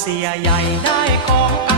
เสียใหญ่ได้ของ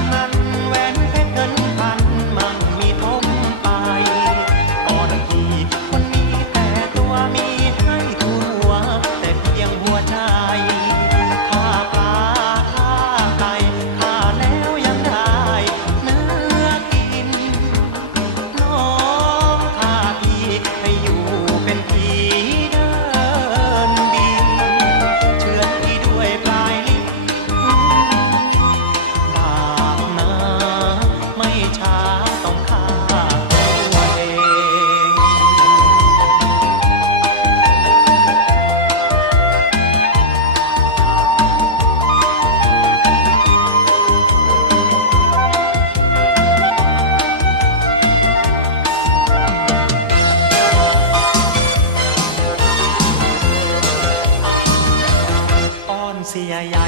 si hay